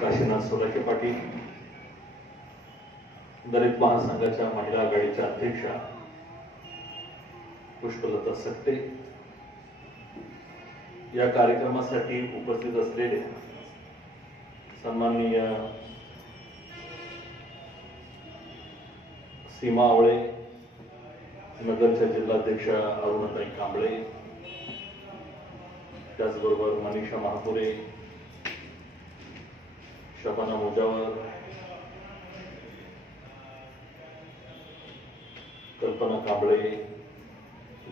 काशीनाथ सोलाके पाटील, दलित महासंघाच्या महिला आघाडीच्या अध्यक्षा पुष्पलता सकते, या कार्यक्रमासाठी उपस्थित असलेले सन्माननीय सीमा आवळे, नगरच्या जिल्हाध्यक्ष अरुणाताई कांबळे, त्याचबरोबर मनीषा महापुरे, शबाना मुजावर, कल्पना कांबळे,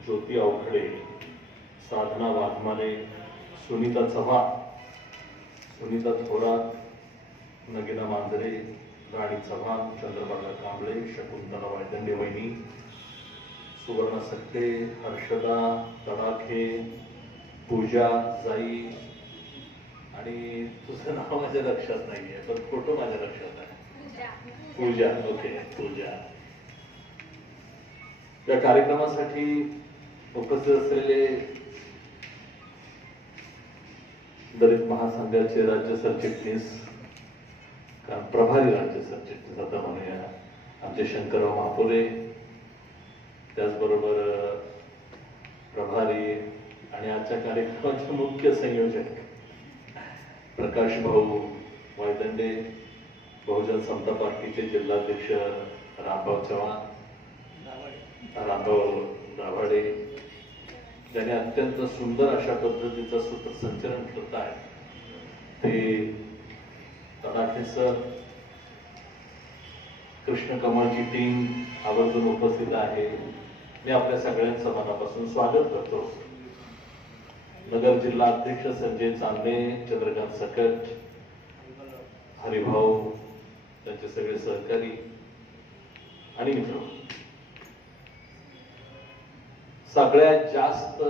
ज्योती अवखडे, साधना वाघमारे, सुनीता चव्हाण, सुनीता थोरात, नगीना मांजरे, राणी चव्हाण, चंद्रभागा कांबळे, शकुंतला वायदंडे वहिनी, सुवर्णा सकते, हर्षदा तडाखे, पूजा जाई, आणि तुझं नाव माझ्या लक्षात नाहीये पण फोटो माझ्या लक्षात आहे, पूजा. ओके, पूजा. या कार्यक्रमासाठी उपस्थित असलेले दलित महासंघाचे राज्य सरचिटणीस, प्रभारी राज्य सरचिटणीस आता म्हणूया, आमचे शंकरराव महापुरे, त्याचबरोबर प्रभारी आणि आजच्या कार्यक्रमाचे मुख्य संयोजक प्रकाश भाऊ वायदंडे, बहुजन समता पार्टीचे जिल्हाध्यक्ष रामभाऊ चव्हाण, रामभाऊ दाभाडे, ज्याने अत्यंत सुंदर अशा पद्धतीचं सूत्रसंचलन करत आहे ते तडाखे सर, कृष्ण कमळची टीम आवर्जून उपस्थित आहे. मी आपल्या सगळ्यांचं मनापासून स्वागत करतो. नगर जिल्हा अध्यक्ष संजय चांदे, चंद्रकांत सकट, हरिभाऊ, त्यांचे सगळे सहकारी आणि मित्र, सगळ्यात जास्त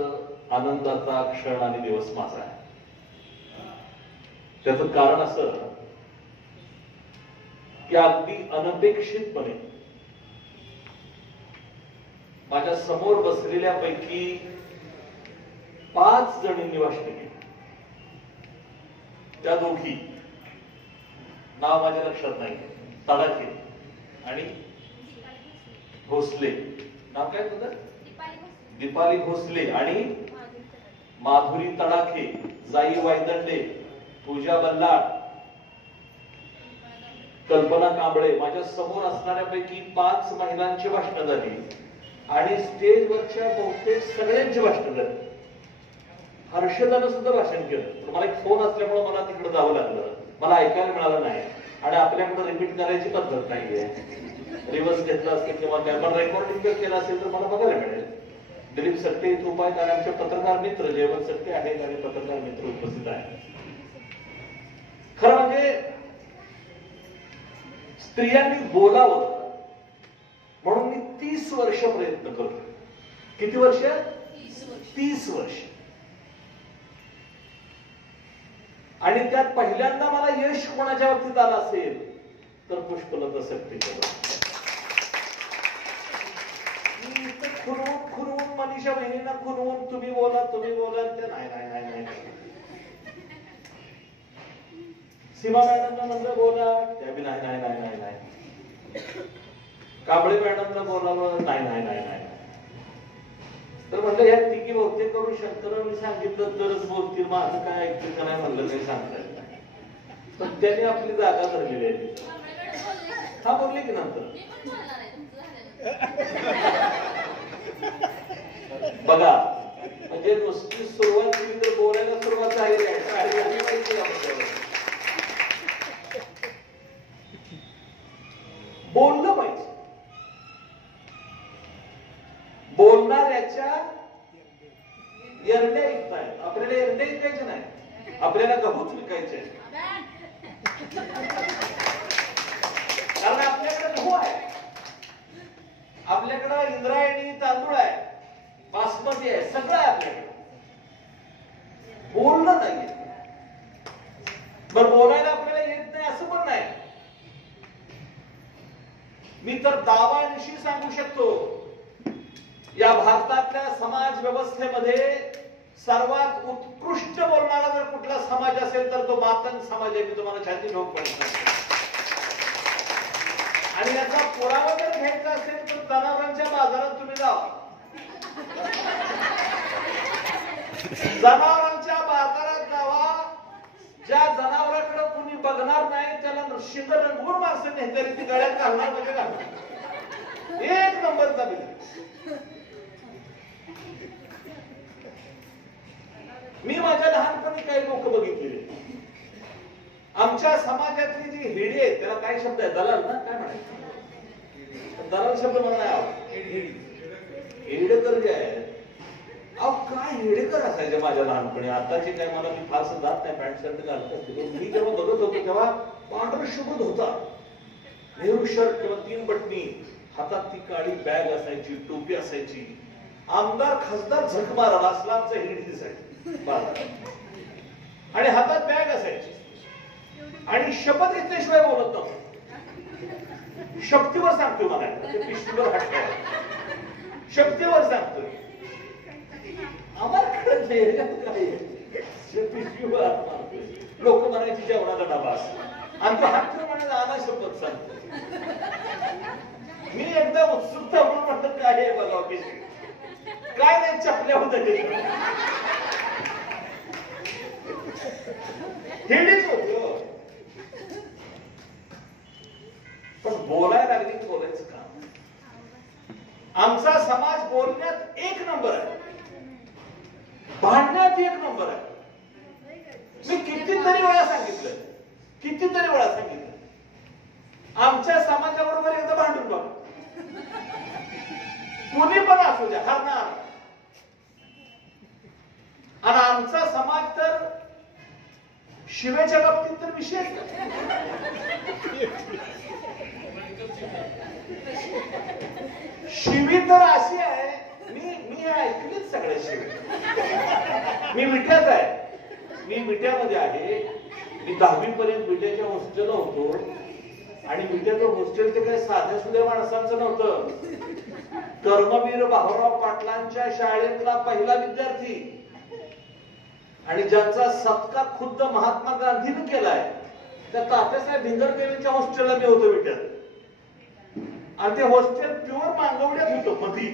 आनंदाचा क्षण आणि दिवस माझा आहे. त्याचं कारण असं की अगदी अनपेक्षितपणे माझ्या समोर बसलेल्यापैकी 5 जणींनी भाषण केली. त्या दोघी, नाव माझ्या लक्षात नाही, तडाखे आणि भोसले, नाव काय तुझं? दीपाली भोसले आणि माधुरी तडाखे, जाई वायदंडे, पूजा बल्लाळ, कल्पना कांबळे, माझ्या समोर असणाऱ्यापैकी 5 महिलांची भाषणं झाली आणि स्टेजवरच्या बहुतेक सगळ्यांची भाषणं झाली. हर्षदानं सुद्धा भाषण केलं, पण मला एक फोन असल्यामुळे मला तिकडे जावं लागलं, मला ऐकायला मिळालं नाही आणि आपल्याकडे रिपीट करायची पद्धत नाहीये. रिव्हर्स घेतलं असेल किंवा काय, पण रेकॉर्डिंग जर केलं असेल तर मला बघायला मिळेल. दिलीप सकटे इथे उपाय आणि आमचे पत्रकार मित्र जयवंत सकटे आहेत आणि पत्रकार मित्र उपस्थित आहेत. खरं म्हणजे स्त्रियांनी बोलावं म्हणून मी 30 वर्ष प्रयत्न करतो. किती वर्ष? 30 वर्ष. आणि त्यात पहिल्यांदा मला यश कोणाच्या बाबतीत आलं असेल तर पुष्पलता सकटेच्या. खुरवून मनीषा बहिणींना खुरवून तुम्ही बोला ते नाही. सीमा मॅडमला म्हणलं बोला, त्या बी नाही. कांबळे मॅडमला बोलावं, नाही. तर म्हणलं ह्या तिघी बहुतेक करून शंकररावनी सांगितलं तरच बोलतील, माझं काय ऐकतील का नाही म्हणलं काही सांगता येत नाही. पण त्यांनी आपली जागा धरलेली आहे. हा, बोलले की नंतर बघा, म्हणजे नुसती सुरुवात केली तर बोलायला सुरुवात झालेली आहे. बोललं पाहिजे. बोलणाऱ्याच्या एरड्या ऐकताय. आपल्याला एरड्या ऐकायचे नाही, आपल्याला गहूच विकायचे. कारण आपल्याकडे गहू आहे, आपल्याकडे इंद्रायणी तांदूळ आहे, बासमती आहे, सगळं आहे आपल्याकडे. बोलणं नाहीये. बरं, बोलायला आपल्याला येत नाही असं पण नाही. मी तर दावानिशी सांगू शकतो, या भारतातल्या समाज व्यवस्थेमध्ये सर्वात उत्कृष्ट उत्कृष्ट बोलणारा जर कुठला समाज असेल तर तो मातंग समाज आहे. मी तुम्हाला छाती ठोकपणे सांगतो. आणि याचा पुरावा जर घ्यायचा असेल तर जनावरांच्या बाजारात तुम्ही जावा. जनावरांच्या बाजारात जावा. ज्या जनावरांकडे कुणी बघणार नाही त्याला शिंग रंगवून माणसं नेहतरी ती गळ्यात घालणार म्हणजे घालणार. एक नंबरचा बिझनेस. मी माझ्या लहानपणी काही लोक बघितलेले. आमच्या समाजातली जी हेडी आहेत त्याला काय शब्द आहे? दलाल ना? काय म्हणायचं? दलाल शब्द मला नाही आवडत. हेडेकर जे आहे, अहो काय हेडेकर असायचे माझ्या लहानपणी. आताचे काय मला मी फारसं जात नाही, पॅन्ट शर्ट घालत असते. मी जेव्हा बघत होतो तेव्हा पांढर शुभ्र होता, नेहरू शर्ट किंवा 3 बटणी, हातात ती काळी बॅग असायची, टोपी असायची. आमदार खासदार झक मारायला असला आमचा हेड दिसायचं आणि हातात बॅग असायची. आणि शपथ घेतल्याशिवाय बोलत नव्हतं. शक्तीवर सांगतोय मला, पिशवीवर हात ठेवा. शक्तीवर सांगतोय. आम्हाला कळत नाही पिशवीवर हात मारतोय. लोक म्हणायची जेवणाचा डबा आणि तो हात ठेवून म्हणायचा आला शपथ सांगतो. मी एकदा उत्सुकता म्हणून म्हटलं काय आहे बघा पिशवी. काय नाही चपल्या होत्या हेडीच होत. पण बोलायला लागली की बोलायचं काम. आमचा समाज बोलण्यात 1 नंबर आहे, भांडण्यात 1 नंबर आहे. मी कितीतरी वेळा सांगितलं आमच्या समाजाबरोबर एकदा भांडून बघा. कुणी पण असू द्या, हरणार. आणि आमचा समाज तर शिवेच्या बाबतीत तर विशेष शिवी तर अशी आहे. मी ऐकलीच सगळे शिवी. मी विट्यात आहे. मी विट्यामध्ये आहे. मी 10वी पर्यंत विट्याच्या हॉस्टेलला होतो. आणि विट्याचं हॉस्टेल ते काही साध्या सुध्या माणसांचं नव्हतं. कर्मवीर भाऊराव पाटलांच्या शाळेतला पहिला विद्यार्थी आणि ज्यांचा सत्कार खुद्द महात्मा गांधींनी केलाय त्या तात्यासाहेब भिंगरदेवींच्या हॉस्टेलला मी होतो विट्यात. आणि ते हॉस्टेल प्युअर मांगवड्यात होतं मधी.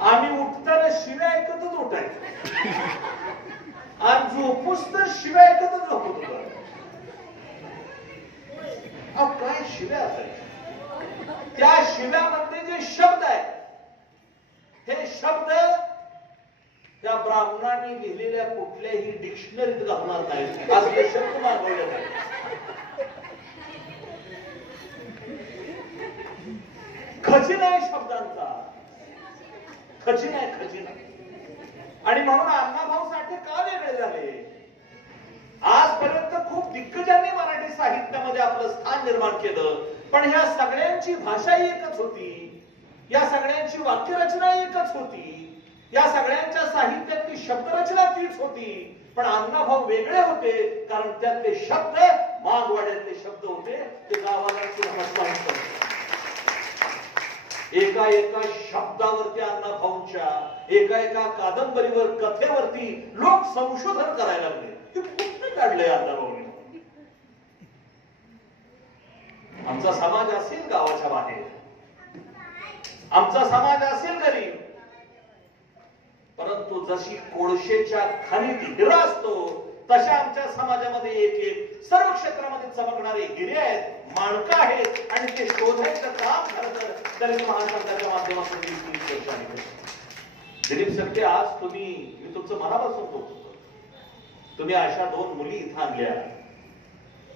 आम्ही उठताना शिव्या ऐकतच उठायचो आणि झोपूस तर शिव्या ऐकतच झोपत होतो. काय शिव्या असायच्या. त्या शिव्यामध्ये जे शब्द आहेत हे शब्द त्या ब्राह्मणांनी लिहिलेल्या कुठल्याही डिक्शनरीत घालणार नाही. असले शब्द मागवले नाही. खजिना आहे शब्दांचा, खजिना आहे खजिना. आणि म्हणून अण्णाभाऊ साठे का वेगळे झाले? आजपर्यंत खूप दिग्गजांनी मराठी साहित्यामध्ये आपलं स्थान निर्माण केलं, पण ह्या सगळ्यांची भाषा एकच होती, या सगळ्यांची वाक्यरचना एकच होती, या सगळ्यांच्या साहित्यातली शब्दरचना तीच होती. पण अण्णाभाऊ वेगळे होते कारण त्यातले शब्द मागवाड्यातले शब्द होते. ते गावाला एका एका शब्दावरती अण्णाभाऊंच्या, एका कादंबरीवर, कथेवरती लोक संशोधन करायला लागले. ते कुठं काढलंय अण्णाभाऊंनी? आमचा समाज असेल गावाच्या बाहेर, आमचा समाज असेल गरीब, परंतु जशी कोळशेच्या खाणीत हिरा असतो तशा आमच्या समाजामध्ये एक एक सर्व क्षेत्रामध्ये चमकणारे हिरे आहेत, माणकं आहेत. आणि ते शोधायचं काम खरं तर दलित महासंघाच्या माध्यमातून दिलीप सत्ते, आज मी तुमचं मनापासून बोलतो, तुम्ही अशा 2 मुली इथं आणल्या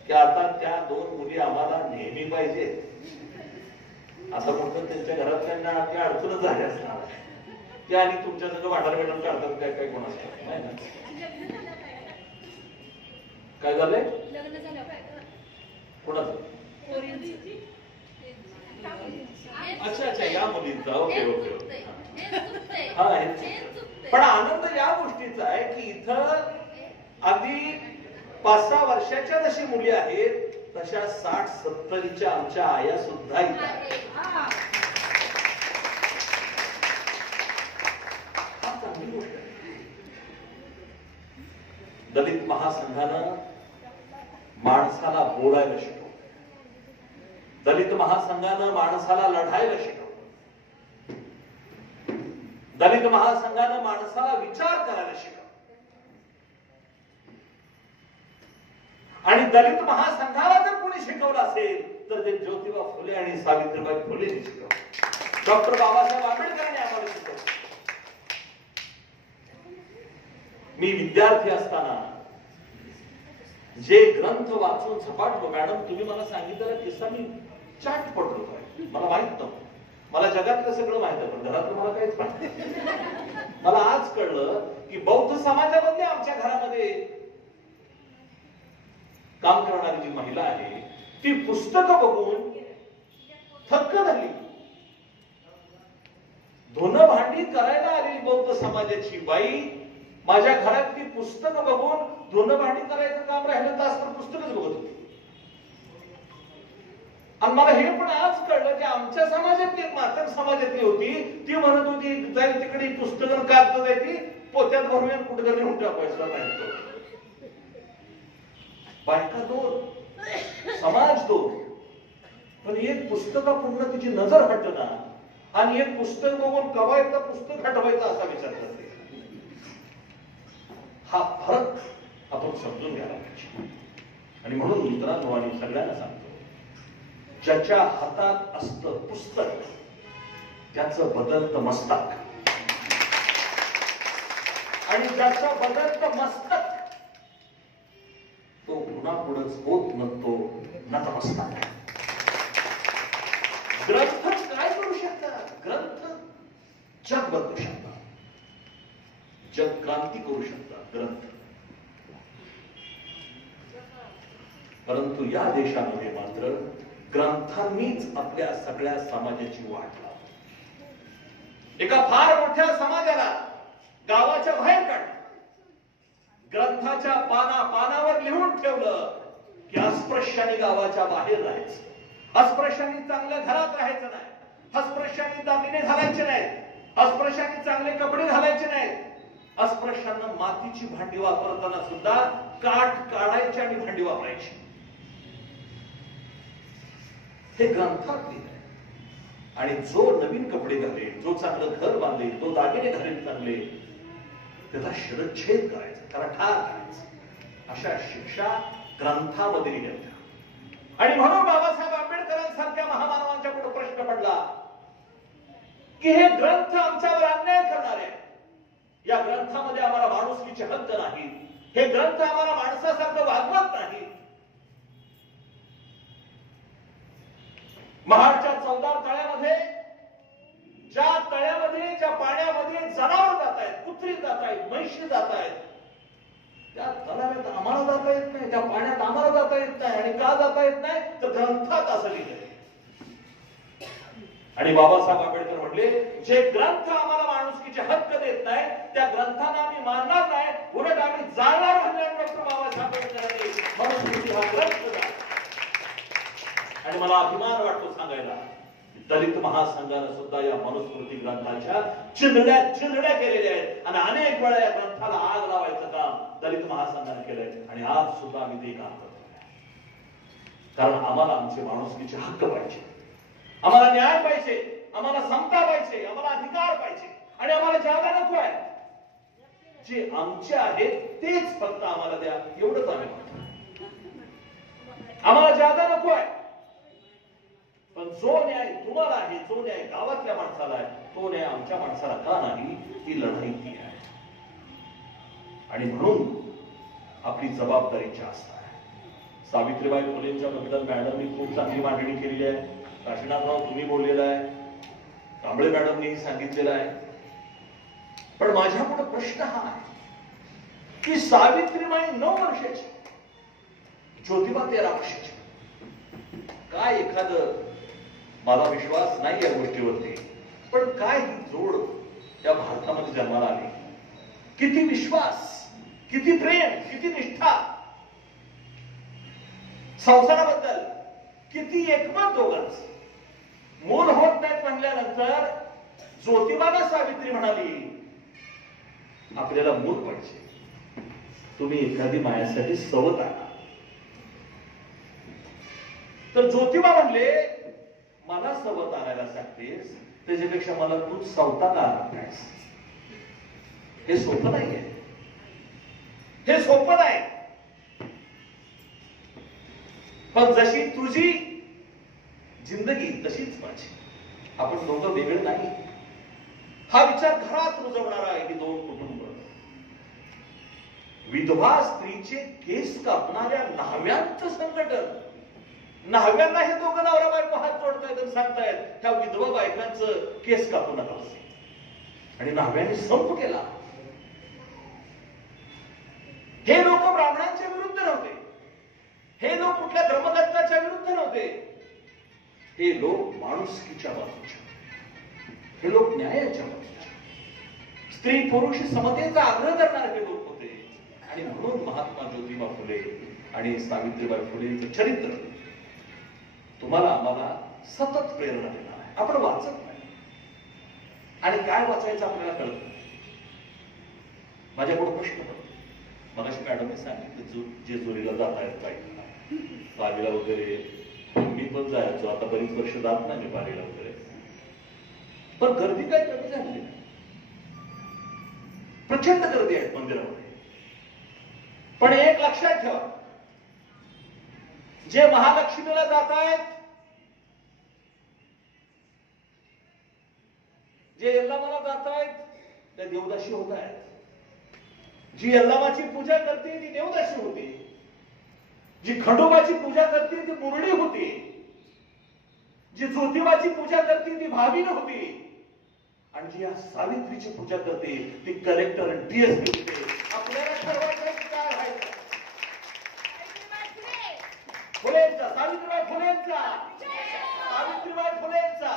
की आता त्या 2 मुली आम्हाला नेहमी पाहिजे. आता म्हणतात त्यांच्या घरातल्यांना त्या अडचणच झाल्या असणार त्या आणि तुमच्या सगळं वाटार भेटून काढतात काय काय कोण असतात नाही ना. काय झालंय कोणाचं? अच्छा या मुलींचा. ओके हा. पण आनंद या गोष्टीचा आहे की इथं अगदी 5-6 वर्षाच्या जशी मुली आहेत तशा 60-70च्या आमच्या आया सुद्धा इथं आहेत. महासंघानं माणसाला बोलायला शिकवलं. दलित महासंघानं माणसाला लढायला शिकवलं. दलित महासंघानं माणसाला विचार करायला शिकवलं. आणि दलित महासंघाला जर कोणी शिकवलं असेल तर ते ज्योतिबा फुले आणि सावित्रीबाई फुलेंनी शिकवलं. डॉक्टर बाबासाहेब आंबेडकरांनी आम्हाला शिकवलं. मी विद्यार्थी असताना जे ग्रंथ वाचून झपाट, मॅडम तुम्ही मला सांगितलेला किस्सा मी चाट पडलो काय मला माहित नव्हतं. मला जगातलं सगळं माहित आहे पण घरातलं मला काहीच माहित. मला आज कळलं की बौद्ध समाजामध्ये आमच्या घरामध्ये काम करणारी जी महिला आहे ती पुस्तकं बघून थक्क झाली. धुणं भांडी करायला आलेली बौद्ध समाजाची बाई माझ्या घरातली पुस्तकं बघून धुणं भांडी करायचं काम राहिलं तास तर पुस्तकच बघत होती. आणि मला हे पण आज कळलं की आमच्या समाजातली एक मातंग समाजातली होती ती म्हणत होती जाईल तिकडे पुस्तकं कागद जायची पोत्यात भरून कुठे नेऊन टाकायचं नाही. बायका दोन, समाज दोन, पण एक पुस्तकापूर्ण तिची नजर हटना आणि एक पुस्तक बघून कवायचं पुस्तक हटवायचं असा विचार करते. हा फरक आपण समजून घ्यायला पाहिजे. आणि म्हणून मित्रांनो आणि सगळ्यांना सांगतो, ज्याच्या हातात असतं पुस्तक त्याचं बदलतं मस्तक, आणि ज्याचं बदलतं मस्तक तो गुणापुढंच होत नसतो नतमस्तक. ग्रंथ काय करू शकतात? ग्रंथ जग बदलू शकतात, जग क्रांती करू शकतात ग्रंथ. परंतु या देशामध्ये मात्र ग्रंथांनीच आपल्या सगळ्या समाजाची वाट लावली. एका फार मोठ्या समाजाला गावाच्या बाहेर काढलं, ग्रंथाच्या पानावर लिहून ठेवलं की अस्पृश्याने गावाच्या बाहेर राहायचं, अस्पृश्याने चांगल्या घरात राहायचं नाही, अस्पृश्याने दागिने घालायचे नाहीत, अस्पृश्याने चांगले कपडे घालायचे नाहीत, अस्पृश्यांना मातीची भांडी वापरताना सुद्धा काठ काढायची आणि भांडी वापरायची. हे ग्रंथात लिहिलंय. आणि जो नवीन कपडे घालेल, जो चांगलं घर बांधेल, जो दागिने घालेल चांगले, त्याचा शिरच्छेद करायचा, त्याला ठार करायचं, अशा शिक्षा ग्रंथामध्ये दिल्या होत्या. आणि म्हणून बाबासाहेब आंबेडकरांसारख्या महामानवांच्या पुढे प्रश्न पडला की हे ग्रंथ आमच्यावर अन्याय करणारे, या ग्रंथामध्ये आम्हाला माणुसकीचे हक्क नाही, हे ग्रंथ आम्हाला माणसासारखं वागवत नाही. महाडच्या 14 तळ्यामध्ये, ज्या तळ्यामध्ये, ज्या पाण्यामध्ये जनावर जात आहेत, कुत्री जात आहेत, म्हैशी जात आहेत, त्या तळ्यात आम्हाला जाता येत नाही, त्या पाण्यात आम्हाला जाता येत नाही. आणि का जाता येत नाही तर ग्रंथात असं लिहिलंय. आणि बाबासाहेब आंबेडकर म्हटले, जे ग्रंथ आम्हाला माणुसकीचे हक्क देत नाही त्या ग्रंथांना आम्ही मानणार नाही, उलट आम्ही जाळणार म्हणल्यावर डॉक्टर बाबासाहेब आंबेडकरांनी मनुस्मृती हा ग्रंथ दिला. आणि मला अभिमान वाटतो सांगायला, दलित महासंघानं सुद्धा या मनुस्मृती ग्रंथाच्या चिंधड्या केलेल्या आहेत. आणि अनेक वेळा या ग्रंथाला आग लावायचं काम दलित महासंघाने केलंय. आणि आज सुद्धा आम्ही ते काम करतो, कारण आम्हाला आमचे माणुसकीचे हक्क पाहिजे, आम्हाला न्याय पाहिजे, आम्हाला समता पाहिजे, आम्हाला अधिकार पाहिजे. आणि आम्हाला जागा नको आहे, जे आमचे आहेत तेच फक्त आम्हाला द्या, एवढंच आम्ही म्हणतो. आम्हाला जागा नको आहे, पण जो न्याय तुम्हाला आहे, जो न्याय गावातल्या माणसाला आहे, तो न्याय आमच्या माणसाला का नाही, ही लढाई ती आहे. आणि म्हणून आपली जबाबदारी जास्त आहे. सावित्रीबाई फुलेंच्या बद्दल मॅडमनी खूप चांगली मांडणी केलेली आहे, काशीनाथराव तुम्ही बोललेला आहे, कांबळे मॅडमनीही सांगितलेलं आहे. पण माझ्यापुढे प्रश्न हा आहे की सावित्रीबाई 9 वर्षाची, ज्योतिबा 13 वर्षाची. काय एखादं, मला विश्वास नाही या गोष्टीवरती, पण काय ही जोड त्या भारतामध्ये जन्माला आली. किती विश्वास, किती प्रेम, किती निष्ठा, संसाराबद्दल किती एकमत दोघांच. मूल होत नाहीत म्हणल्यानंतर ज्योतिबाला सावित्री म्हणाली, आपल्याला मूल पाहिजे, तुम्ही एखादी माझ्यासाठी सवत आणा. तर ज्योतिबा म्हणले, मला सवत आणायला सांगतेस, त्याच्यापेक्षा मला तू सवता का आणतेस? हे सोपं नाहीये, हे सोपं नाही. पण जशी तुझी जिंदगी तशीच माझी, आपण दोघं वेगळे नाही. हा विचार घरात रुजवणारा आहे की दोन कुटुंब, विधवा स्त्रीचे केस कापणाऱ्या न्हाव्यांचं संघटन. न्हाव्यांना हे दोघं नवरा बायको हात जोडतायत आणि सांगतायत ह्या विधवा बायकांचं केस कापू नका, आणि न्हाव्यांनी संप केला. हे लोक ब्राह्मणांच्या विरुद्ध नव्हते, हे लोक कुठल्या धर्मदत्ताच्या विरुद्ध नव्हते, हे लोक माणुसकीच्या बाजूच्या, हे लोक न्यायाच्या बाजूच्या, स्त्री पुरुष समतेचा आग्रह करणारे हे लोक होते. आणि म्हणून महात्मा ज्योतिबा फुले आणि सावित्रीबाई फुलेंचं चरित्र तुम्हाला आम्हाला सतत प्रेरणा देणार आहे. आपण वाचत नाही, आणि काय वाचायचं आपल्याला कळत नाही. माझ्याकडून प्रश्न पडतो. मगाशी मॅडमने सांगितलं जेजुरीला जात आहेत बाईकला, बारीला वगैरे. मी पण जायचो, आता बरीच वर्ष जात नाही मी बारीला वगैरे. पण गर्दी काय कमी झाली नाही, प्रचंड गर्दी आहे मंदिरामध्ये. पण एक लक्षात ठेवा, जे महालक्ष्मीला जात आहेत, जे यल्लामाला जात आहेत, त्या देवदाशी होत आहेत. जी यल्लामाची पूजा करते ती देवदाशी होती, जी खंडोबाची पूजा करते ती मुरळी होती, जी ज्योतिबाची पूजा करते ती भावीन होती, आणि जी या सावित्रीची पूजा करते ती कलेक्टर आणि डीएसपी होते. आपल्याला ठरवायचं काय व्हायचं? फुलेंचा, सावित्रीबाई फुलेंचा, सावित्रीबाई फुलेंचा.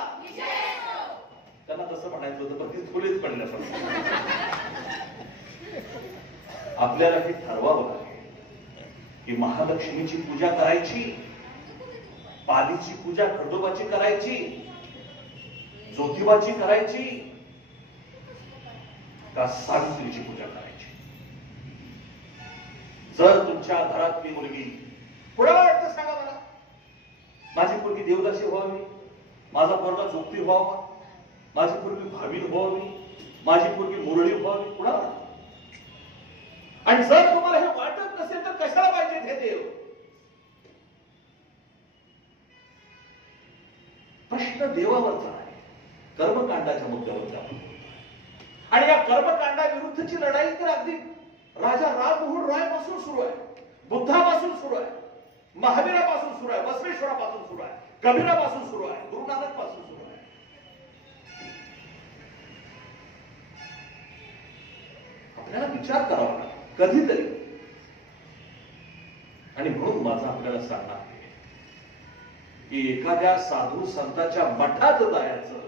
त्यांना तसं म्हणायचं होतं, पण ती फुलेच पडल्यापासून आपल्याला हे ठरवावं लागेल की महालक्ष्मीची पूजा करायची, पालीची पूजा खंडोबाची करायची, ज्योतिबाची करायची, का सावित्रीची पूजा करायची. जर तुमच्या घरातली मुलगी, कोणाला वाटतं सांगा मला, माझी मुलगी देवदासी व्हावी, माझा पोरगा जोगती व्हावा, माझी मुलगी भावीन व्हावी, माझी मुलगी मुरळी व्हावी, कुणाला वाटतं? आणि जर तुम्हाला हे वाटत नसेल तर कशाला पाहिजे हे देव? प्रश्न देवावरचा आहे, कर्मकांडाच्या मुद्द्यावरचा आहे. आणि या कर्मकांडाविरुद्धची लढाई तर अगदी राजा राममोहन राय पासून सुरू आहे, बुद्धापासून सुरू आहे, महावीरापासून सुरू आहे, बसवेश्वरापासून सुरू आहे, कबीरापासून सुरू आहे, गुरु नानक पासून सुरू आहे. आपल्याला विचार करावा लागेल कधीतरी. आणि म्हणून माझं आपल्याला सांगणं आहे की एखाद्या साधू संतांच्या मठात जायचं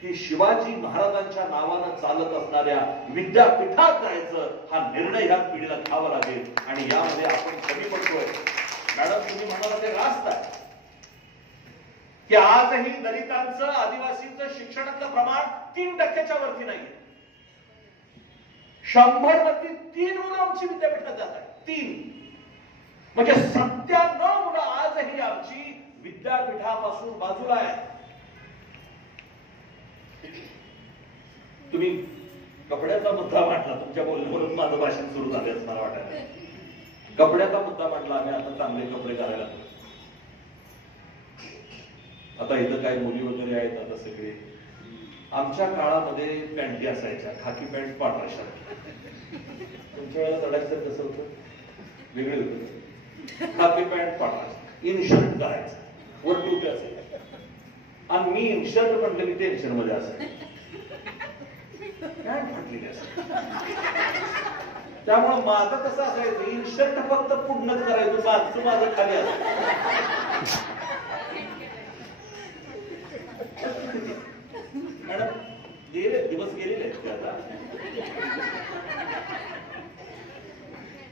की शिवाजी महाराजांच्या नावानं चालत असणाऱ्या विद्यापीठात जायचं, हा निर्णय ह्या पिढीला घ्यावा लागेल. आणि यामध्ये आपण कमी पडतोय. मॅडम, तुम्ही म्हणाला ते रास्त आहे की आजही दलितांचं, आदिवासींचं शिक्षणातलं प्रमाण 3% वरती नाहीये. 100 वरती 3 मुलं आमची विद्यापीठात जात आहेत. 3 म्हणजे 97 मुलं आजही आमची विद्यापीठापासून बाजूला आहेत. तुम्ही कपड्याचा मुद्दा मांडला, तुमच्या बोलण्यावरून माझं भाषण सुरू झालं असं मला वाटायला. कपड्याचा मुद्दा मांडला, आम्ही आता चांगले कपडे करायला. आता इथं काही मुली वगैरे आहेत, आता सगळे. आमच्या काळामध्ये पॅन्टी असायच्या, खाकी पॅन्ट, पांढरा शर्ट. तुमच्या वेळेला चढायचं कसं होतं? वेगळे होतं. खाकी पॅन्ट, पांढरा, इनशर्ट करायचं, वर टोपी असायचं. आणि मी इनशर्ट म्हटलं की टेन्शन मध्ये असायचं, पॅन्ट फाटलेली असायची. त्यामुळे माझं कसं असायचं, इनशर्ट फक्त पूर्णच करायचं, मागचं माझं खाली असायचं. मॅडम, गेले दिवस गेलेले आहेत ते आता.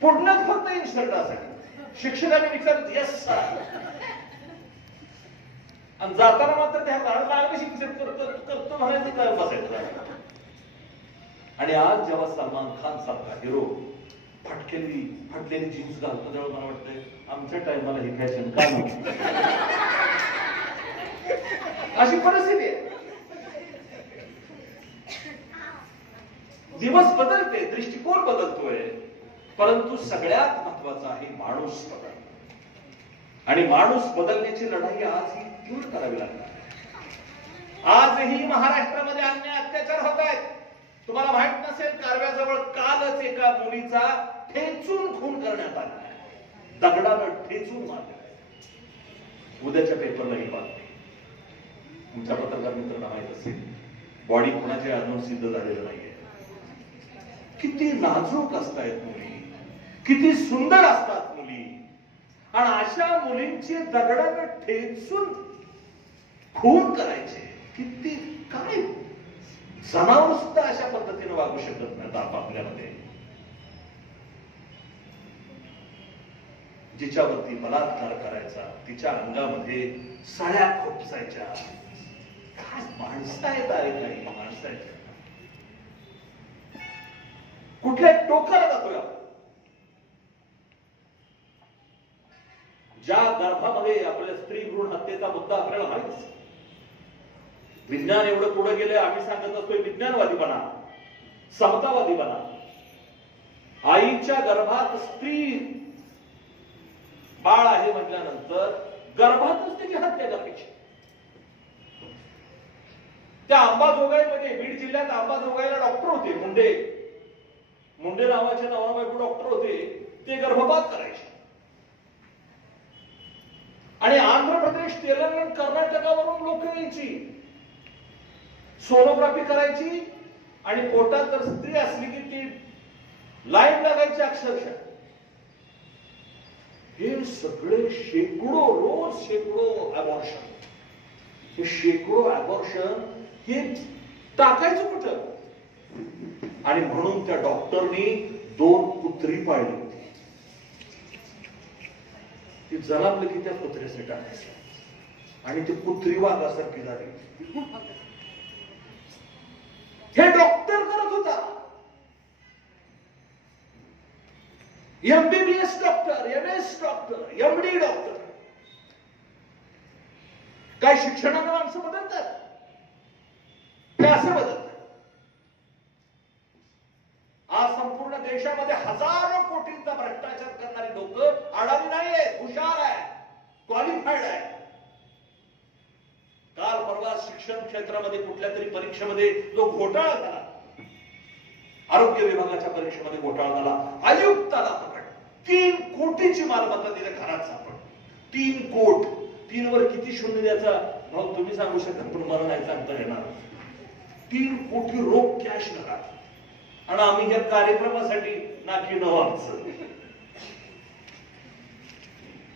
पूर्णच फक्त इनशर्ट असायचं. शिक्षकांनी विचारलं, येस सर. आणि जाताना मात्र त्या लाल कशी इन्सर्ट करतो म्हणायचं काय बसायचं. आणि आज जेव्हा सलमान खान सारखा हिरो फाटलेली जीन्स घालतो त्यावेळेस मला वाटतंय आमच्या टाइमाला ही फॅशन का नव्हती. अशी परिस्थिती आहे. दिवस बदलते, दृष्टिकोन बदलतोय, परंतु सगळ्यात महत्वाचा आहे माणूस बदल. आणि माणूस बदलण्याची लढाई आज ही तीव्र करावी लागणार. आजही महाराष्ट्रामध्ये अन्याय अत्याचार होत आहेत. तुम्हाला माहित नसेल, कारव्याजवळ कालच एका मुलीचा ठेचून खून करण्यात आला, दगडानं ठेचून मारला. उद्याच्या पेपरलाही बातमी, तुमच्या पत्रकार मित्रांना माहित असेल, बॉडी कोणाच्या अजून सिद्ध झालेलं नाहीये. किती नाजूक असतायत मुली, किती सुंदर असतात मुली, आणि अशा मुलींची दगडानं ठेचून खून करायचे. किती काय जनावर सुद्धा अशा पद्धतीने वागू शकत नाहीत आपापल्यामध्ये. जिच्यावरती बलात्कार करायचा, तिच्या अंगामध्ये सळ्या खोपसायच्या. काय माणसं आहेत अरे, काही माणसं आहेत. कुठल्या टोकाला जातोय आपण? ज्या गर्भामध्ये आपल्या स्त्री भ्रूण हत्येचा मुद्दा आपल्याला माहित. विज्ञान एवढं पुढे गेले, आम्ही सांगत असतोय विज्ञानवादी बना, समतावादी बना. आईच्या गर्भात स्त्री बाळ आहे म्हटल्यानंतर गर्भातच त्याची हत्या करायची. त्या अंबाजोगाईमध्ये, बीड जिल्ह्यात अंबाजोगाईला डॉक्टर होते, मुंडे नावाचे नवरा बायको डॉक्टर होते. ते गर्भपात करायचे. आणि आंध्र प्रदेश, तेलंगण, कर्नाटकावरून लोक यायची, सोनोग्राफी करायची, आणि पोटात जर स्त्री असली की ती लाईन लागायची अक्षरशः. हे सगळे रोज शेकडो अबॉर्शन, हे शेकडो अबॉर्शन हे टाकायचं कुठं? आणि म्हणून त्या डॉक्टरनी 2 कुत्री पाळली होती. ती जलापलं की त्या कुत्र्याचे टाकायचं, आणि ती कुत्री वाघासारखी झाली. हे डॉक्टर करत होता. MBBS doctor, MS doctor, MD doctor. काय शिक्षणाने माणसं बदलतात? ते असं बदलतात. आज संपूर्ण देशामध्ये हजारो कोटींचा भ्रष्टाचार करणारी लोक अडाणी नाही आहेत, हुशार आहे, क्वालिफाईड आहे. काल परवा शिक्षण क्षेत्रामध्ये कुठल्या तरी परीक्षेमध्ये जो घोटाळा झाला, आरोग्य विभागाच्या परीक्षेमध्ये घोटाळा झाला, आयुक्ताला पकड. 3 कोटीची मालमत्ता तिथे घरात सापड. 3 कोट. 3 वर किती शून्य द्यायचा भाऊ तुम्ही सांगू शकता, पण मला नाही सांगता येणार. 3 कोटी रोख कॅश घरात. आणि आम्ही या कार्यक्रमासाठी नाकी नव आमचं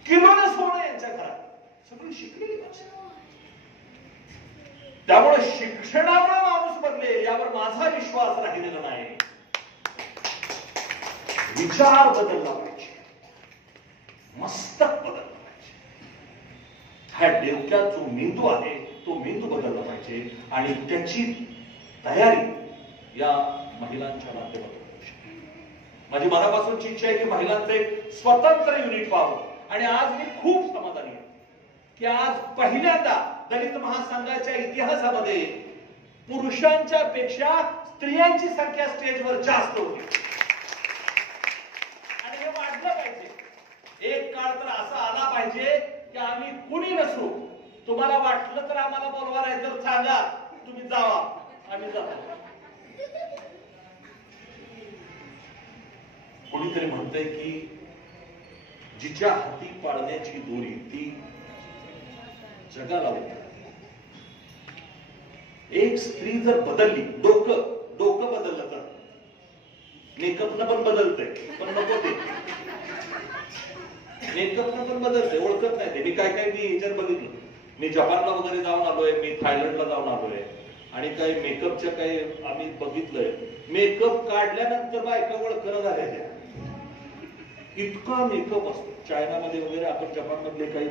किलोने सोनं यांच्या घरात. सगळी शिकलेली माणसं. त्यामुळे शिक्षणामुळे माणूस बदलेल यावर माझा विश्वास राहिलेला नाही. विचार बदलला पाहिजे, मस्तक बदलला पाहिजे. हा डोक्यात जो मेंदू आहे तो मेंदू बदलला पाहिजे, आणि त्याची तयारी या महिलांच्या माध्यमातून होऊ शकते. माझी मनापासूनची इच्छा आहे की महिलांचं एक स्वतंत्र युनिट व्हावं. आणि आज मी खूप समाधानी आहे की आज पहिल्यांदा दलित महासंघाच्या इतिहासामध्ये पुरुषांच्या पेक्षा स्त्रियांची संख्या स्टेजवर जास्त होती. आणि हे वाढलं पाहिजे. एक काळ तर असा आला पाहिजे की आम्ही कुणी नसू, तुम्हाला वाटलं तर आम्हाला बोलवा, नाही तर सांगा, तुम्ही जावा, आम्ही जातो. कोणीतरी म्हणतंय की जिच्या हाती पाळण्याची दोरी ती जगाला उतरते. एक स्त्री जर बदलली, डोकं बदललं तर मेकअपनं पण बदलतंय, पण नको ते मेकअपनं पण बदलतंय, ओळखत नाही ते. मी काय ह्याच्यात बघितलं. मी जपानला वगैरे जाऊन आलोय, मी थायलंडला जाऊन आलोय, आणि काही मेकअपच्या काही आम्ही बघितलंय. मेकअप काढल्यानंतर बायका ओळखणं झाल्या. इतका मेकअप असतो चायनामध्ये वगैरे. आपण जपान मधले काही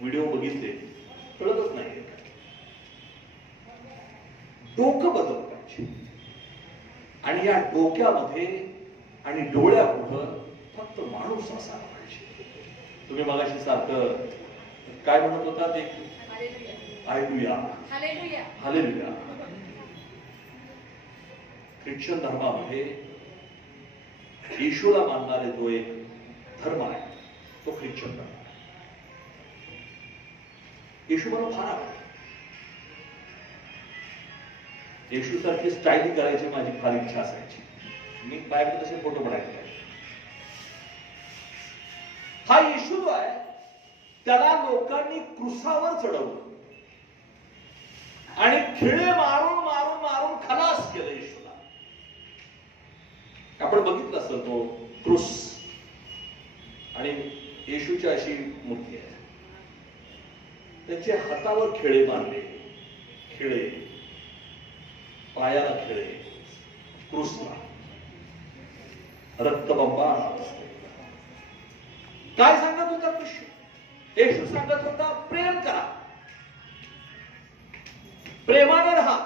व्हिडिओ बघितले, कळतच नाही. डोकं बदललं पाहिजे, आणि या डोक्यामध्ये आणि डोळ्यापुढं फक्त माणूस असायला पाहिजे. तुम्ही मगाशी सारखं काय म्हणत होता ते हालेलुया हालेलुया. ख्रिश्चन धर्मामध्ये येशूला मानणारे जो एक धर्म आहे तो ख्रिश्चन धर्म. येशू मला फार आवडतो. येशू सारखी स्टाईल करायची माझी फार इच्छा असायची. मी माझ्याकडे तसे फोटो बनायचे. हा येशू जो आहे त्याला लोकांनी क्रुसावर चढवलं आणि खिळे मारून मारून मारून खलास केलं येशूला. आपण बघितलं असेल तो क्रूस आणि येशूची अशी मूर्ती आहे. त्यांच्या हातावर खिळे मारले, खिळे पायाला खिळे, क्रूसला रक्तबंबाळ असते. काय सांगत होता कृष्ण? येशू सांगत होता प्रेम करा, प्रेमाने राहा.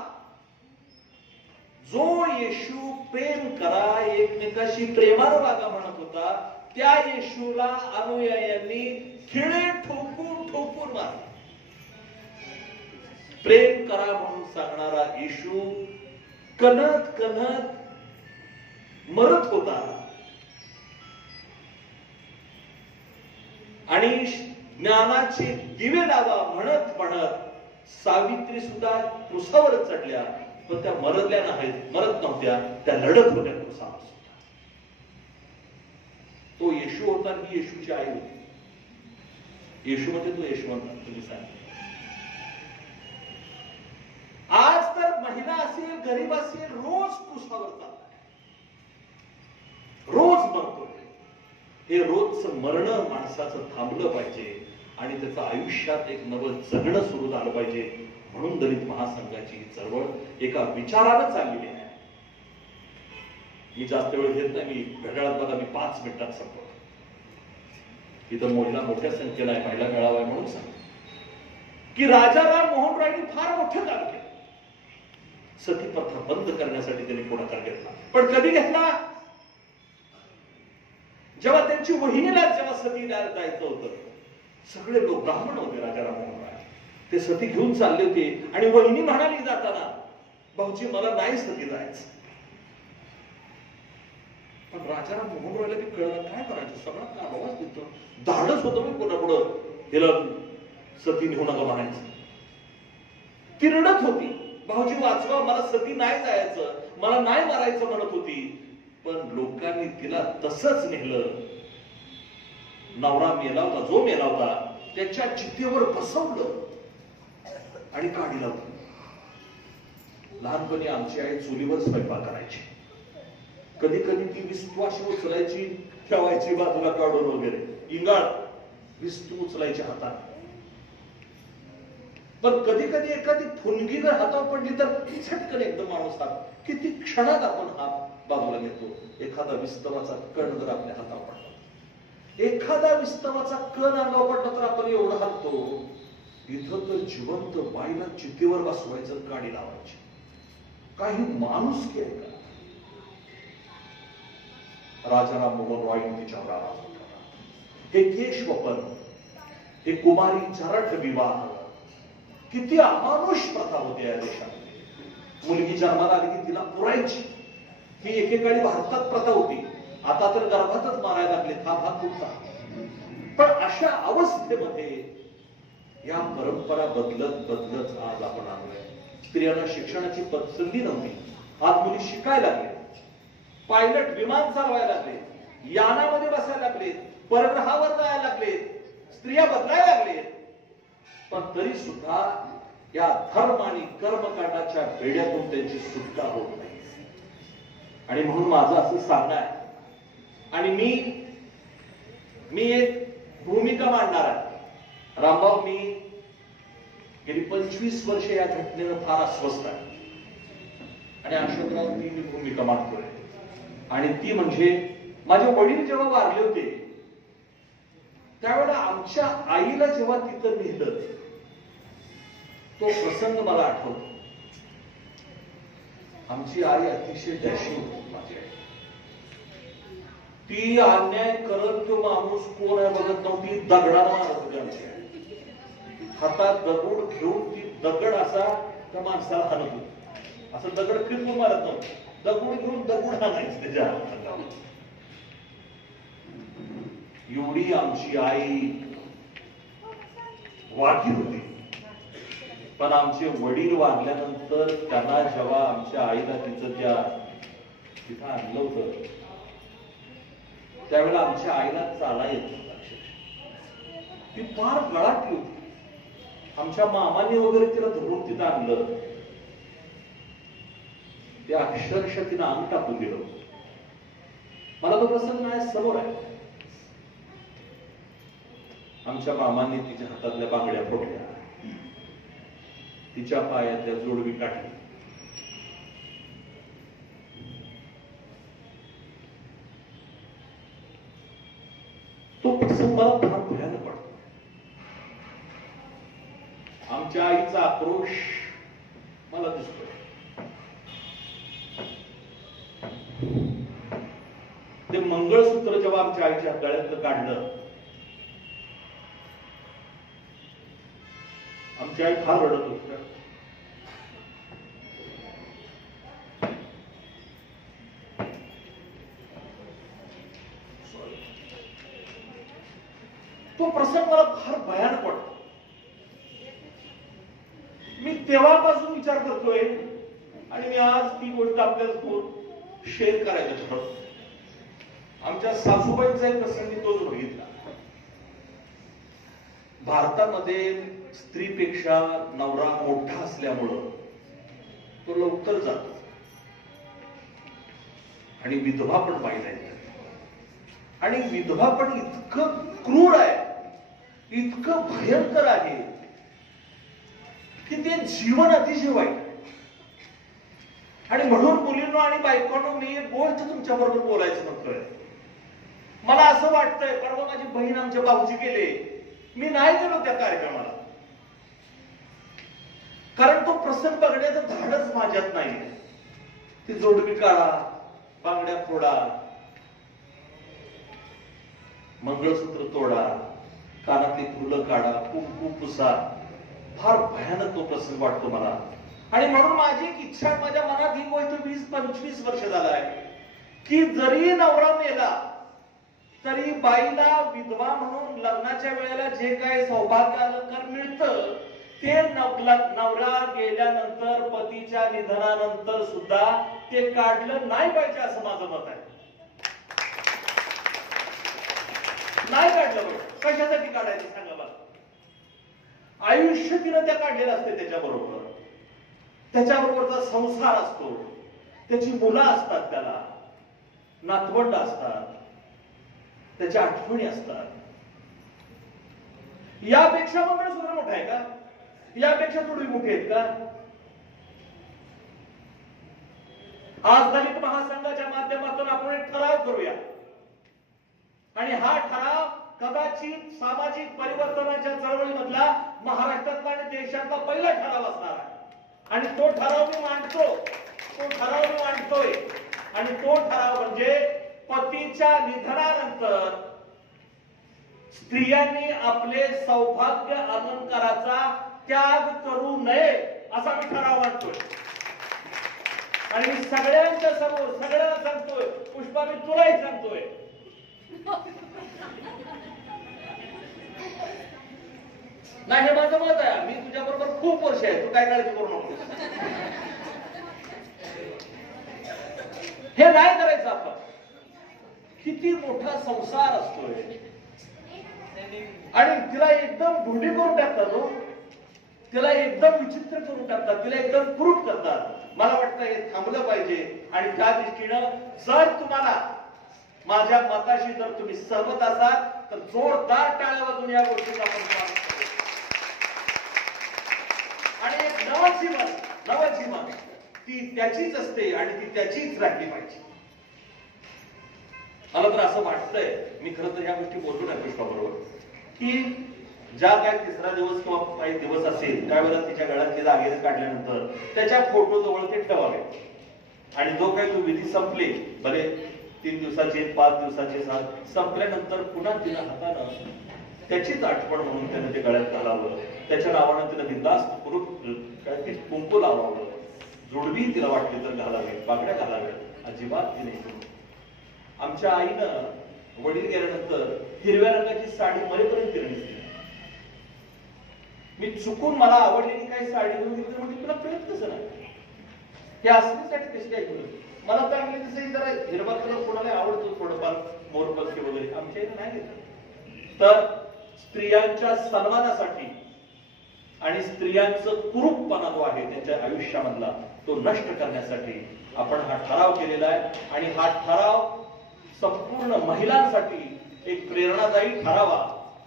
जो येशू प्रेम करा, एकमेकाशी प्रेमानं वागा म्हणत होता, त्या येशूला अनुयायांनी खिळे ठोकून ठोकून मारले. प्रेम करा म्हणून सांगणारा येशू कणत कणत मरत होता आणि ज्ञानाचे दिवे लावा म्हणत म्हणत सावित्री सुद्धा क्रुसावर चढल्या. पण त्या मरत नव्हत्या, त्या लढत होत्या क्रुसावर. तो येशू होता, ही येशूची आई होती. येशू म्हणजे तो यशवंत. तुम्ही सांगा आज तर महिला असेल, गरीब असेल, रोज क्रुसावर चाललाय, रोज मरतोय. हे रोजचं मरण माणसाचं थांबलं पाहिजे आणि त्याचं आयुष्यात एक नवं जगणं सुरू झालं पाहिजे. म्हणून दलित महासंघाची ही चळवळ एका विचारानं चाललेली आहे. मी जास्त वेळ घेत नाही. मी घड्याळात बघा, मी 5 मिनिटात संपवतो. इथं मोठ्या संख्येला महिला मेळावा आहे म्हणून सांग की राजाराम मोहन रायनी फार मोठं काम केलं. सती प्रथा बंद करण्यासाठी त्यांनी पुढाकार घेतला. पण कधी घेतला? जेव्हा त्यांची वहिनीला जेव्हा सती जायचं होतं, सगळे लोक ब्राह्मण होते. राजाराम मोहन राय ते सती घेऊन चालले होते आणि वहिनी म्हणाली जाताना, भाऊजी मला नाही सती जायचं. पण राजाराम मोहन रायला ते कळलं काय करायचं. सगळा आवाज देतो, धाडच होतं मी पुन्हा पुढं हिला सती नेऊ नका म्हणायचं. ती रडत होती, भाऊजी वाचवा, मला सती नाही जायचं, मला नाही मारायचं म्हणत होती. पण लोकांनी तिला तसंच नेलं. नवरा मेला होता, जो मेला होता त्याच्या चितेवर बसवलं आणि काढी लावली. लहानपणी आमची आई चुलीवर स्वयंपाक करायची. कधी कधी ती विस्तू अशी उचलायची, ठेवायची बाजूला काढून वगैरे, इंगाळ विस्तू उचलायची हातात. पण कधी कधी एखादी फुनगी जर हातावर पडली तर झटकन एकदम माणूस हात, किती क्षणात आपण हात बाजूला घेतो. एखादा विस्तवाचा कण जर आपल्या हातावर पडला, एखादा विस्तवाचा कण अंगावर पडला तर आपण एवढं हालतो. इथं तर जिवंत बाईला चितेवर बसवायचं, काडी लावायची. काही माणुसकी आहे का? राजाराम मोहन राय तिच्यावर आवाज उठवला. हे केशवपन, हे कुमारी चरठ विवाह, किती अमानुष प्रथा होती या देशामध्ये. मुलगी जन्माला आली की तिला पुरायची, ही एकेकाळी भारतात प्रथा होती. आता तर गर्भातच मारायला लागले, हा कुठचा. पण अशा अवस्थेमध्ये या परंपरा बदलत बदलत आज आपण आलोय. स्त्रियांना शिक्षणाची संधी नव्हती, आज मुली शिकायला लागले, पायलट विमान चालवायला लागले, यानामध्ये बसायला लागले, परग्रहावर जायला लागले, स्त्रिया बदलायला लागले. पण तरी सुद्धा या धर्म आणि कर्मकांडाच्या बेड्यातून त्यांची सुटका होत नाही. आणि म्हणून माझं असं सांगणं आहे, आणि मी एक भूमिका मांडणार आहे. रामभाऊ, मी गेली 25 वर्ष या घटनेनं फार अस्वस्थ आहे आणि अशोकराव मी भूमिका मांडतोय. आणि ती म्हणजे माझे वडील जेव्हा वारले होते त्यावेळेला आमच्या आईला जेव्हा तिथं नेलं, तो प्रसंग मला आठवतो. आमची आई अतिशय डॅशिंग होती. माझी आई ती अन्याय करत तो माणूस कोण आहे बघत नव्हती, दगडाला मारत होती आमच्या हातात दगड घेऊन ती दगड असा त्या माणसाला हाणत होती. असं दगड फिरकून मारत नव्हतं, दगड घेऊन दगड हाणायचं त्याच्या हातात. एवढी आमची आई वाघी होती. पण आमचे वडील वागल्यानंतर त्यांना जेव्हा आमच्या आईला तिथं आणलं होतं त्यावेळेला आमच्या आईला चाला येत नव्हता. ती फार गळाटली होती. आमच्या मामाने वगैरे तिला धरून तिथं आणलं, ते अक्षरशः तिनं अंग टाकून दिलं. मला तो प्रसंग माझ्या समोर आहे. आमच्या मामांनी तिच्या हातातल्या बांगड्या फोडल्या, तिच्या पायातल्या जोडवी काढली. तो प्रसंग मला फार भयानक वाटतो. आमच्या आईचा आक्रोश मला दिसतोय. ते मंगळसूत्र जेव्हा आमच्या आईच्या गळ्यातलं काढलं, आमची आई फार रडत होती. तो प्रसंग मला फार भयानक वाटतो. मी तेव्हापासून विचार करतोय आणि मी आज ती गोष्ट आपल्यासमोर शेअर करायचं ठरवतो. आमच्या सासूबाईंचा एक प्रसंग तोच बघितला. भारतामध्ये स्त्रीपेक्षा नवरा मोठा असल्यामुळं तो लवकर जातो आणि विधवा पण पाहिजे. आणि विधवा पण इतकं क्रूर आहे, इतकं भयंकर आहे की ते जीवन अतिशय वाईट. आणि म्हणून मुलींनो आणि बायकोंनो, मी एक गोष्ट तुमच्या बरोबर बोलायचं म्हणतोय. मला असं वाटतंय, परवा माझी बहीण आमच्या भाऊजी गेले, मी नाही गेलो त्या कार्यक्रमाला, कारण तो प्रसंग बघण्याचं धाडच माझ्यात नाही. ती जोडवी काढा, बांगड्या फोडा, मंगळसूत्र तोडा, कानातली फुलं काढा, कुंकू पुसा. फार भयानक तो प्रसंग वाटतो मला. आणि म्हणून माझी एक इच्छा, माझ्या मनात ही गोष्ट 20-25 वर्ष झालं आहे की जरी नवरा मेला तरी बाईला विधवा म्हणून लग्नाच्या वेळेला जे काही सौभाग्य अलंकार मिळतं ते नवरा गेल्यानंतर, पतीच्या निधनानंतर सुद्धा ते काढलं नाही पाहिजे, असं माझं मत आहे. नाही काढलं पाहिजे. कशासाठी काढायचं सांगा मला? आयुष्य तिनं त्या काढलेलं असते त्याच्याबरोबर, त्याच्याबरोबरचा संसार असतो, त्याची मुलं असतात, त्याला नातवंड असतात, त्याच्या आठवणी असतात. यापेक्षा मंगळसूत्र मोठं आहे का? यापेक्षा थोडी मोठी आहेत का? आज दलित महासंघाच्या माध्यमातून आपण एक ठराव करूया आणि हा ठराव कदाचित सामाजिक परिवर्तनाच्या चळवळीमधला महाराष्ट्रातला आणि देशातला पहिला ठराव असणार आहे. आणि तो ठराव मी मांडतोय. आणि तो ठराव म्हणजे पतीच्या निधनानंतर स्त्रियांनी आपले सौभाग्य अलंकाराचा त्याग करू नये, असा मी ठराव मांडतोय. आणि मी सगळ्यांच्या समोर सगळ्यांना सांगतोय, पुष्पा मी तुलाही सांगतोय, नाही हे माझं मत आहे. मी तुझ्या बरोबर खूप वर्ष आहे, तू काय काळजी करू नको. हे नाही करायचं आपण. किती मोठा संसार असतोय आणि तिला एकदम ढोंडी करून टाकतात, तिला एकदम विचित्र करून टाकतात, तिला एकदम क्रूर करतात. मला वाटतं हे थांबलं पाहिजे. आणि त्या दृष्टीनं जर तुम्हाला माझ्या मताशी जर तुम्ही सहमत असाल तर जोरदार टाळ्या वाजवून या गोष्टीचा आपण स्वागत करू. आणि एक नवं जीवन ती त्याचीच असते आणि ती त्याचीच राखली पाहिजे. मला तर असं वाटतंय, मी खरं तर या गोष्टी बोललो नाही पुष्पा बरोबर, की ज्या काय तिसरा दिवस किंवा काही दिवस असेल त्यावेळेला तिच्या गळ्यातले दागिने काढल्यानंतर त्याच्या फोटो जवळ ते ठेवावे आणि जो काही तो विधी संपले, भले 3 दिवसाचे 5 दिवसाचे संपल्यानंतर पुन्हा तिला हातानं त्याचीच आठवण म्हणून त्याने ते गळ्यात घालावं, त्याच्या नावानं तिला बिंदास्त काय ती कुंकू लावावं, जोडवी तिला वाटली तर घालावी, बागड्या घालाव्या, अजिबात ती नाही करू. आमच्या आईनं वडील गेल्यानंतर हिरव्या रंगाची साडी मरेपर्यंत तिला नेसली. मी चुकून मला आवडलेली काही साडी घेऊन गेली तर म्हणजे तुला कळत कसं नाही, हे असण्यासाठी कशी काय करू. मला चांगली तसंही जरा हिरवा कलर कोणाला आवडतो, थोडंफार मोरपंखी वगैरे, आमच्या इथे नाही घेतलं. तर स्त्रियांच्या सन्मानासाठी आणि स्त्रियांचं कुरूपपणा जो आहे त्यांच्या आयुष्यामधला तो नष्ट करण्यासाठी आपण हा ठराव केलेला आहे. आणि हा ठराव संपूर्ण महिलांसाठी एक प्रेरणादायी ठरावा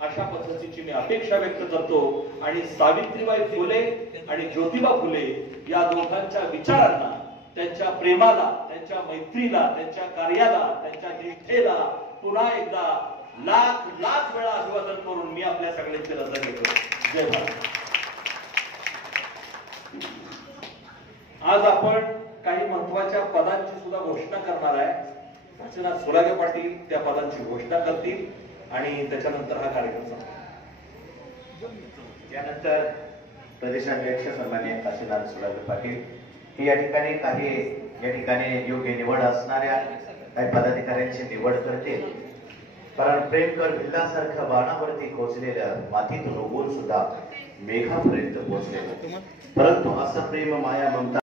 अशा पद्धतीची मी अपेक्षा व्यक्त करतो. आणि सावित्रीबाई फुले आणि ज्योतिबा फुले या दोघांच्या विचारांना, त्यांच्या प्रेमाला, त्यांच्या मैत्रीला, त्यांच्या कार्याला, त्यांच्या निष्ठेला पुन्हा एकदा लाख लाख वेळा अभिवादन करून मी आपल्या सगळ्यांची रजा घेतो. जय भारत. आज आपण काही महत्वाच्या पदांची सुद्धा घोषणा करणार आहे. काशीनाथ सुरागे पाटील त्या पदांची घोषणा करतील आणि त्याच्यानंतर हा कार्यक्रम संपेल. त्यानंतर प्रदेशाध्यक्ष सन्माननीय काशीनाथ सुरागे पाटील हे या ठिकाणी योग्य निवड असणाऱ्या काही पदाधिकाऱ्यांची निवड करतील. कारण प्रेमकर भिल्लासारख्या बाणावरती पोहोचलेलं मातीत रोगून सुद्धा मेघापर्यंत पोहोचलेलं, परंतु असं प्रेम माया ममता